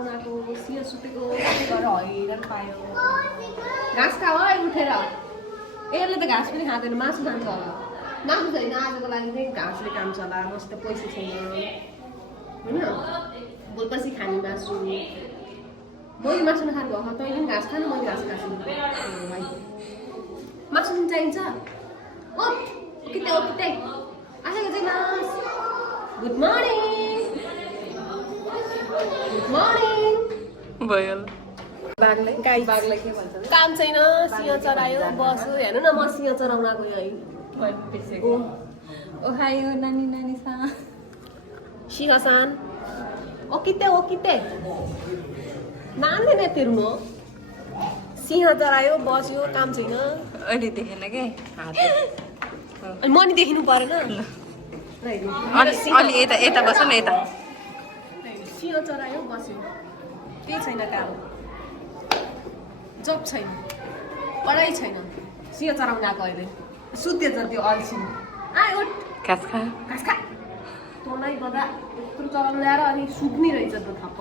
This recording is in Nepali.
चराउनाको सिंह सुतेको गरेर हैरान पायो घाँस खाऊ है उठेर यसले त घाँस पनि खाँदैन मासु खान्छ होला मासु छैन आजको लागि चाहिँ घाँसले काम चला मसित पैसा छैन होइन भोलिपछि खाने मासु मैले मासु नखानु भएको तैँले पनि घाँस खानु मैले घाँस खान्छु मासु पनि चाहिन्छ ओ कितै आजको चाहिँ लास गुड मर्निङ भयो बाघलाई के भन्छ काम छैन सिंह चरायो बस्यो हेर्नु न म सिंह चराउन गयो है ओहायो नानी सा सिंहसान ओकिते नान्दैन तिर्नु सिंह चरायो बस्यो काम छैन अहिले देखेन के अनि म नि देखिनु परेन अलि यता बस न यता सिंह चरायो बस्यो केही छैन काम जब छैन पढाइ छैन सिंह चराउन आएको अहिले सुत्यो त्यो अल्छी आयो उठ घाँस खा तँलाई गर्दा यत्रो चराउनु ल्याएर अनि सुत्ने रहेछ त थप्प